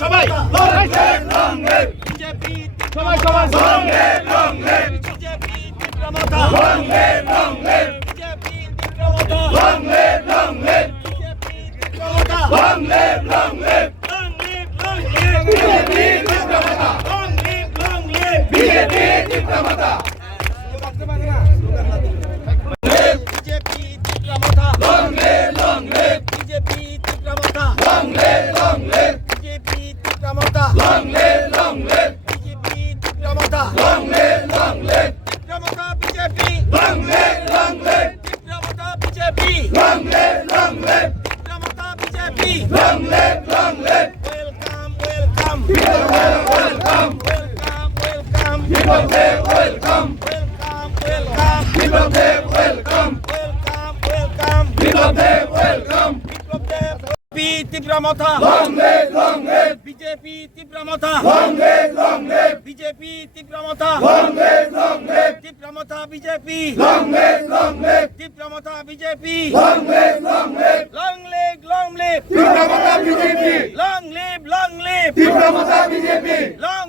সবাই বিজেপি সবাই সবাই বিজেপি তীব্রমতা বিজেপি তীব্রমতা বিজেপি তীব্রমতা বিজেপি তীব্রমতা বিজেপি তীব্রমতা বিজেপি তীব্রমতা তীব্রমতা বিজেপি তীব্রমতা বিজেপি তীব্রমতা BJP welcome welcome welcome welcome তীব্রমতা বিজেপি তীব্রমতা বিজেপি তীব্রমতা তীব্রমতা বিজেপি তীব্রমতা বিজেপি লং লিভ তীব্রমতা বিজেপি লং লিভ তীব্রমতা বিজেপি লং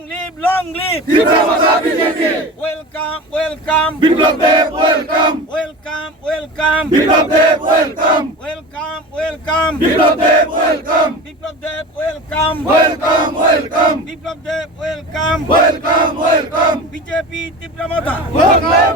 লিভ তীব্রমতা BJP welcome Biplab Deb welcome welcome Biplab Deb welcome Biplab Deb welcome Biplab Deb welcome welcome BJP তীব্রমতা ওয়েলকাম